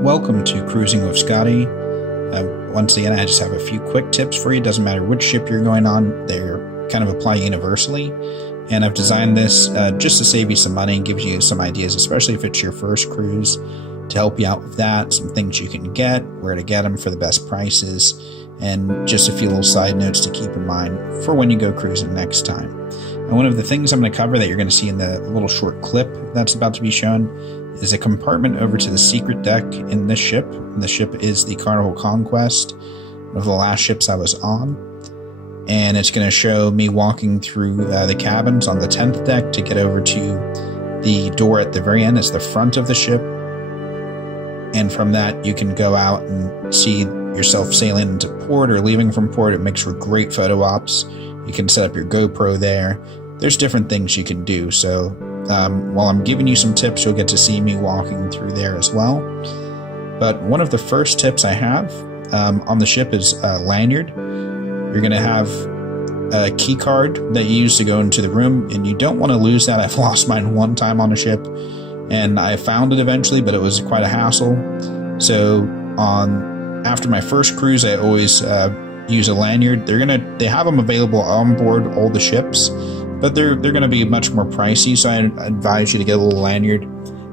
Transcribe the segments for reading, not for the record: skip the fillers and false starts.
Welcome to Cruising with Scotty. Once again, I just have a few quick tips for you. Doesn't matter which ship you're going on, they're kind of apply universally. And I've designed this just to save you some money and gives you some ideas, especially if it's your first cruise, to help you out with that, some things you can get, where to get them for the best prices, and just a few little side notes to keep in mind for when you go cruising next time. And one of the things I'm going to cover that you're going to see in the little short clip that's about to be shown is a compartment over to the secret deck in this ship. And the ship is the Carnival Conquest, one of the last ships I was on. And it's going to show me walking through the cabins on the 10th deck to get over to the door at the very end. It's the front of the ship. And from that, you can go out and see yourself sailing into port or leaving from port. It makes for great photo ops. You can set up your GoPro there. There's different things you can do. So while I'm giving you some tips, you'll get to see me walking through there as well. But one of the first tips I have on the ship is a lanyard. You're going to have a key card that you use to go into the room, and you don't want to lose that. I've lost mine one time on a ship, and I found it eventually, but it was quite a hassle. So after my first cruise, I always use a lanyard. They have them available on board all the ships, but they're going to be much more pricey. So I advise you to get a little lanyard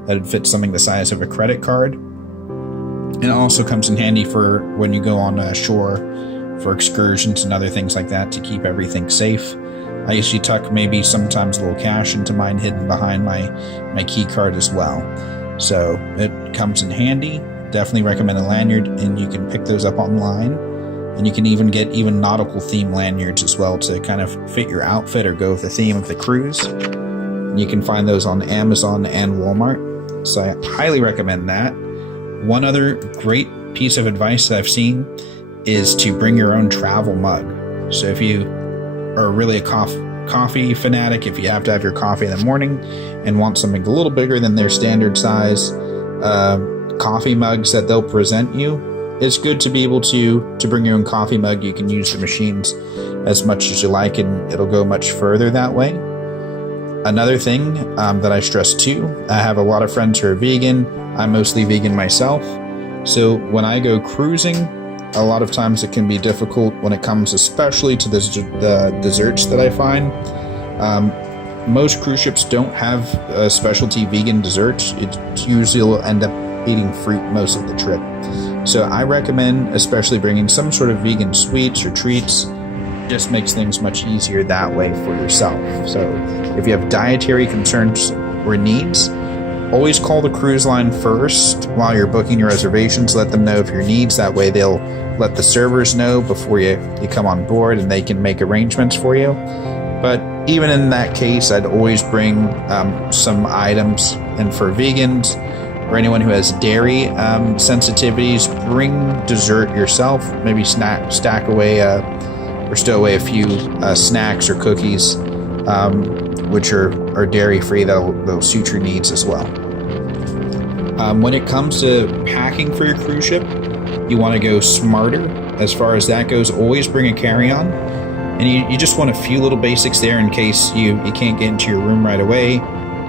that fits something the size of a credit card. And it also comes in handy for when you go on shore for excursions and other things like that to keep everything safe. I usually tuck maybe sometimes a little cash into mine hidden behind my key card as well. So it comes in handy. Definitely recommend a lanyard, and you can pick those up online. And you can even get nautical theme lanyards as well to kind of fit your outfit or go with the theme of the cruise. And you can find those on Amazon and Walmart. So I highly recommend that. One other great piece of advice that I've seen is to bring your own travel mug. So if you are really a coffee fanatic, if you have to have your coffee in the morning and want something a little bigger than their standard size coffee mugs that they'll present you, it's good to be able to bring your own coffee mug. You can use the machines as much as you like, and it'll go much further that way. Another thing that I stress too, I have a lot of friends who are vegan. I'm mostly vegan myself. So when I go cruising, a lot of times it can be difficult when it comes especially to the desserts that I find. Most cruise ships don't have a specialty vegan desserts. It usually will end up eating fruit most of the trip. So I recommend especially bringing some sort of vegan sweets or treats. Just makes things much easier that way for yourself. So if you have dietary concerns or needs, always call the cruise line first while you're booking your reservations. Let them know of your needs. That way they'll let the servers know before you come on board, and they can make arrangements for you. But even in that case, I'd always bring some items. And for vegans or anyone who has dairy sensitivities, bring dessert yourself. Maybe stack away or stow away a few snacks or cookies, which are dairy free. That'll suit your needs as well. When it comes to packing for your cruise ship, you want to go smarter as far as that goes. Always bring a carry-on, and you just want a few little basics there in case you can't get into your room right away.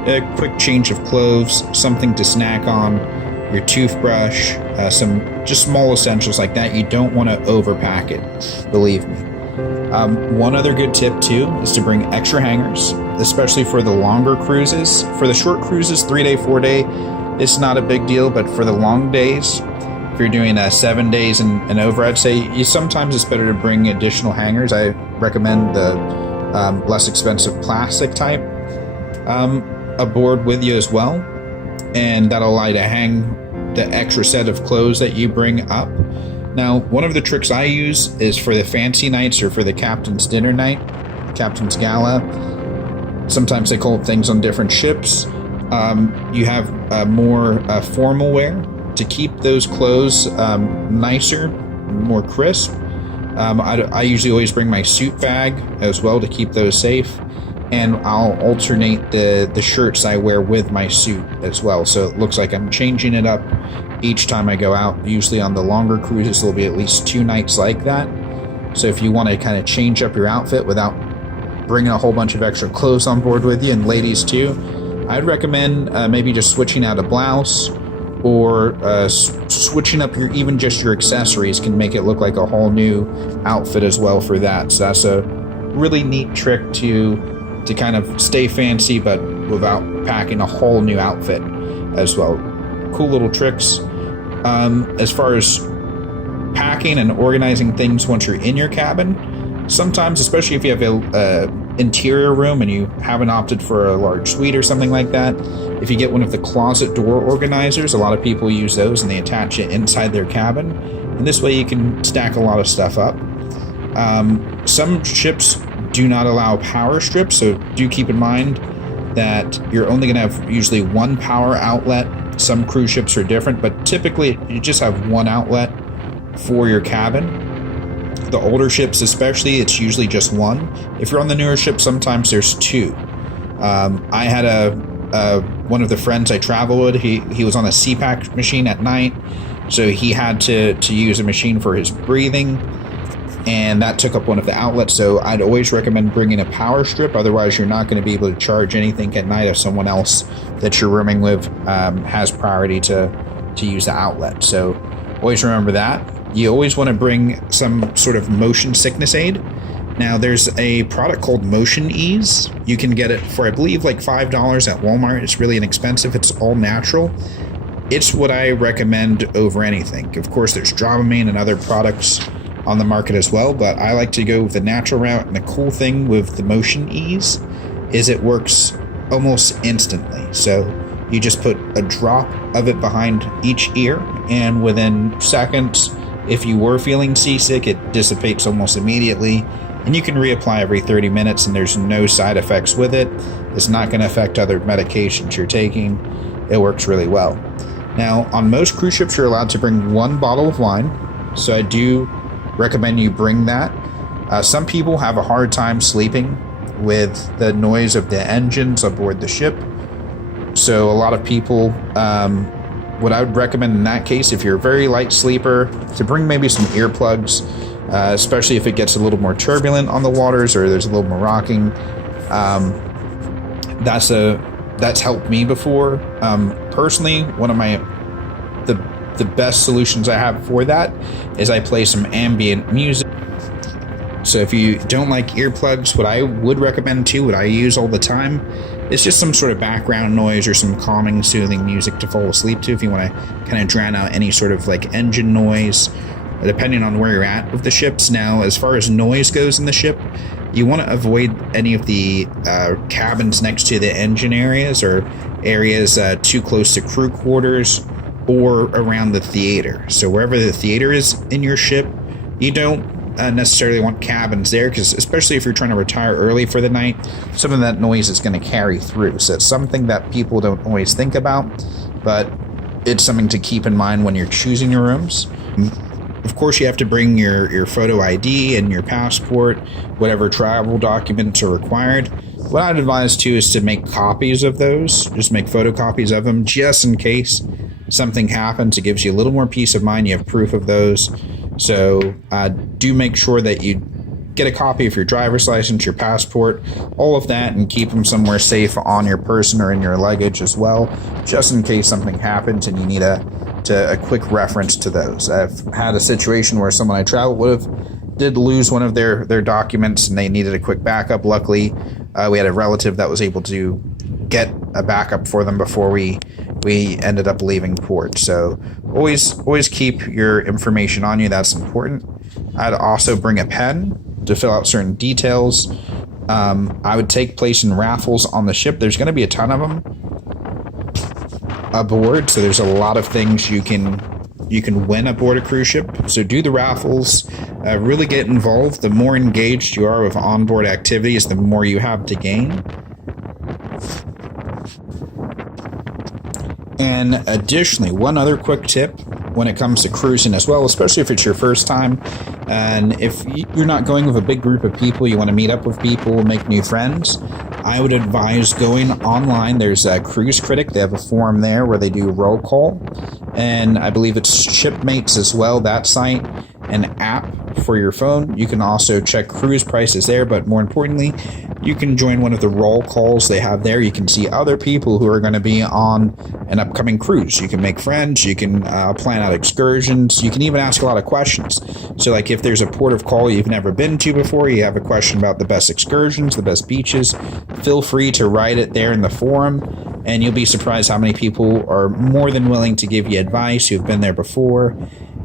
A quick change of clothes, something to snack on, your toothbrush, some just small essentials like that. You don't want to overpack it, believe me. One other good tip too is to bring extra hangers, especially for the longer cruises. For the short cruises, 3-day, 4-day, it's not a big deal, but for the long days, if you're doing 7 days and over, I'd say sometimes it's better to bring additional hangers. I recommend the less expensive plastic type aboard with you as well, and that'll allow you to hang the extra set of clothes that you bring up. Now, one of the tricks I use is for the fancy nights or for the captain's dinner night, captain's gala. Sometimes they call it things on different ships. You have more formal wear to keep those clothes nicer, more crisp. I usually always bring my suit bag as well to keep those safe. And I'll alternate the shirts I wear with my suit as well. So it looks like I'm changing it up each time I go out. Usually on the longer cruises, there'll be at least 2 nights like that. So if you want to kind of change up your outfit without bringing a whole bunch of extra clothes on board with you, and ladies too, I'd recommend maybe just switching out a blouse or switching up even just your accessories can make it look like a whole new outfit as well for that. So that's a really neat trick to kind of stay fancy but without packing a whole new outfit as well. Cool little tricks. As far as packing and organizing things once you're in your cabin, sometimes, especially if you have a interior room and you haven't opted for a large suite or something like that, if you get one of the closet door organizers, a lot of people use those and they attach it inside their cabin, and this way you can stack a lot of stuff up. Some ships do not allow power strips, so do keep in mind that you're only going to have usually one power outlet. Some cruise ships are different, but typically you just have one outlet for your cabin. The older ships especially, it's usually just one. If you're on the newer ship, sometimes there's two. I had one of the friends I travel with, he was on a CPAP machine at night, so he had to use a machine for his breathing, and that took up one of the outlets. So I'd always recommend bringing a power strip, otherwise you're not going to be able to charge anything at night if someone else that you're rooming with has priority to use the outlet. So always remember that. You always want to bring some sort of motion sickness aid. Now there's a product called Motion Ease. You can get it for I believe like $5 at Walmart. It's really inexpensive. It's all natural. It's what I recommend over anything. Of course there's Dramamine and other products on the market as well, but I like to go with the natural route. And the cool thing with the Motion Ease is it works almost instantly. So you just put a drop of it behind each ear, and within seconds, if you were feeling seasick, it dissipates almost immediately, and you can reapply every 30 minutes and there's no side effects with it. It's not going to affect other medications you're taking. It works really well. Now, on most cruise ships, you're allowed to bring one bottle of wine, so I do recommend you bring that. Some people have a hard time sleeping with the noise of the engines aboard the ship, so a lot of people, what I would recommend in that case, if you're a very light sleeper, to bring maybe some earplugs, especially if it gets a little more turbulent on the waters or there's a little more rocking. That's helped me before. Personally, one of the best solutions I have for that is I play some ambient music. So if you don't like earplugs, what I would recommend too, what I use all the time, is just some sort of background noise or some calming, soothing music to fall asleep to if you want to kind of drown out any sort of like engine noise, depending on where you're at with the ships. Now, as far as noise goes in the ship, you want to avoid any of the cabins next to the engine areas or areas too close to crew quarters or around the theater. So wherever the theater is in your ship, you don't necessarily want cabins there, because especially if you're trying to retire early for the night, some of that noise is going to carry through. So it's something that people don't always think about, but it's something to keep in mind when you're choosing your rooms. Of course, you have to bring your photo ID and your passport, whatever travel documents are required. What I'd advise too is to make copies of those. Just make photocopies of them just in case something happens. It gives you a little more peace of mind. You have proof of those. So do make sure that you get a copy of your driver's license, your passport, all of that, and keep them somewhere safe on your person or in your luggage as well, just in case something happens and you need a quick reference to those. I've had a situation where someone I traveled with did lose one of their documents and they needed a quick backup. Luckily, we had a relative that was able to get a backup for them before we ended up leaving port. So always keep your information on you. That's important. I'd also bring a pen to fill out certain details. I would take place in raffles on the ship. There's going to be a ton of them aboard, so there's a lot of things you can win aboard a cruise ship. So do the raffles, really get involved. The more engaged you are with onboard activities, the more you have to gain. And additionally, one other quick tip when it comes to cruising as well, especially if it's your first time, and if you're not going with a big group of people, you want to meet up with people, make new friends, I would advise going online. There's a Cruise Critic. They have a forum there where they do roll call, and I believe it's Shipmates as well, that site, an app for your phone. You can also check cruise prices there, but more importantly, you can join one of the roll calls they have there. You can see other people who are going to be on an upcoming cruise. You can make friends. You can plan out excursions. You can even ask a lot of questions. So like if there's a port of call you've never been to before, you have a question about the best excursions, the best beaches, feel free to write it there in the forum, and you'll be surprised how many people are more than willing to give you advice who've been there before.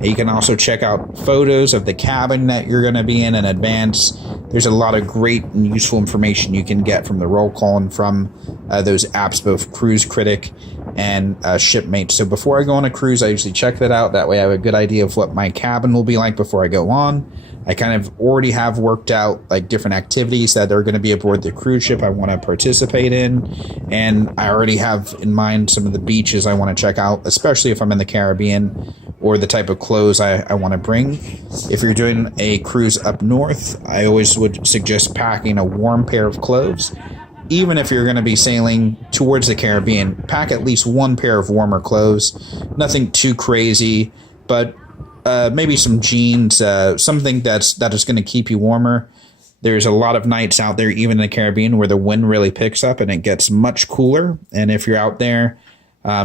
You can also check out photos of the cabin that you're going to be in advance. There's a lot of great and useful information you can get from the roll call and from those apps, both Cruise Critic and Shipmate. So before I go on a cruise, I usually check that out. That way I have a good idea of what my cabin will be like before I go on. I kind of already have worked out like different activities that are going to be aboard the cruise ship I want to participate in. And I already have in mind some of the beaches I want to check out, especially if I'm in the Caribbean, or the type of clothes I want to bring. If you're doing a cruise up north, I always would suggest packing a warm pair of clothes. Even if you're going to be sailing towards the Caribbean, pack at least one pair of warmer clothes. Nothing too crazy, but maybe some jeans, something that is going to keep you warmer. There's a lot of nights out there, even in the Caribbean, where the wind really picks up and it gets much cooler. And if you're out there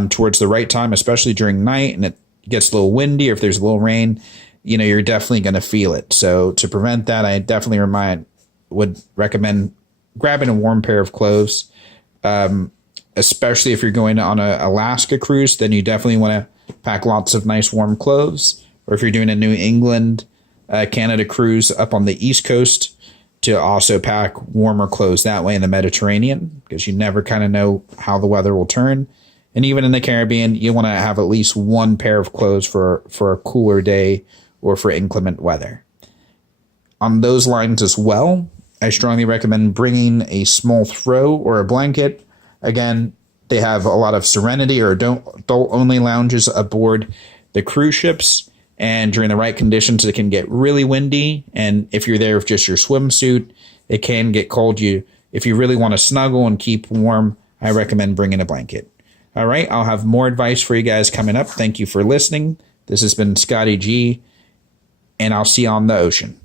towards the right time, especially during night, and it gets a little windy, or if there's a little rain, you're definitely going to feel it. So to prevent that, I definitely would recommend grabbing a warm pair of clothes, especially if you're going on a Alaska cruise. Then you definitely want to pack lots of nice warm clothes. Or if you're doing a New England, Canada cruise up on the East Coast, to also pack warmer clothes that way in the Mediterranean, because you never kind of know how the weather will turn. And even in the Caribbean, you want to have at least one pair of clothes for a cooler day or for inclement weather. On those lines as well, I strongly recommend bringing a small throw or a blanket. Again, they have a lot of Serenity or adult-only lounges aboard the cruise ships. And during the right conditions, it can get really windy. And if you're there with just your swimsuit, it can get cold. If you really want to snuggle and keep warm, I recommend bringing a blanket. All right, I'll have more advice for you guys coming up. Thank you for listening. This has been Scotty G, and I'll see you on the ocean.